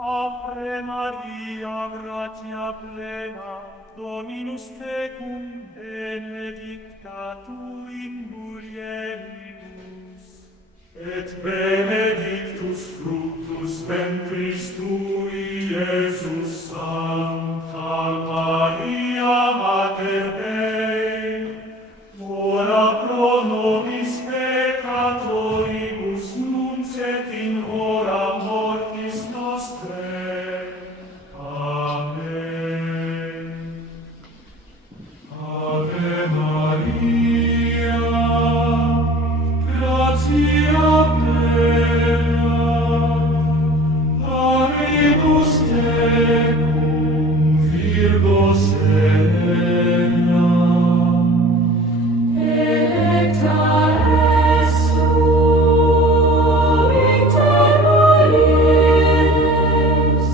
Ave Maria, gratia plena, Dominus tecum, benedicta tu in mulieribus, et benedictus fructus ventris tui, Iesus. Sancta Maria, Mater Dei, ora pro nobis peccatoribus, nunc et in hora mortis nostrae. Amen. Ave Maria, gratia plena, paribus tecum, Virgo serena, electa es tu inter mulieres,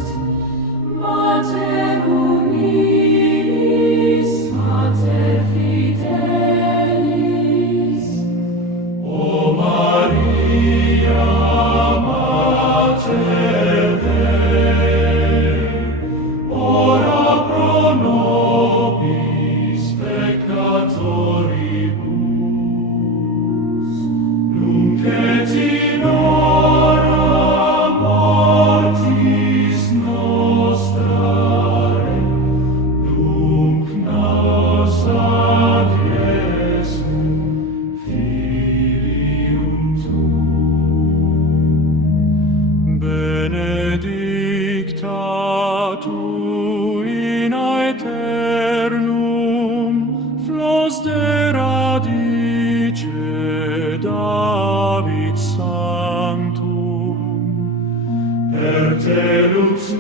Mater humilis, Mater fidelis. O Maria, Mater Dei, ora pro nobis peccatoribus, nunc et in hora mortis nostrae. Nunc nos ad Jesum, Filium tuum. Benedicta tu in aeternum, flos de radice David sanctum, per te lux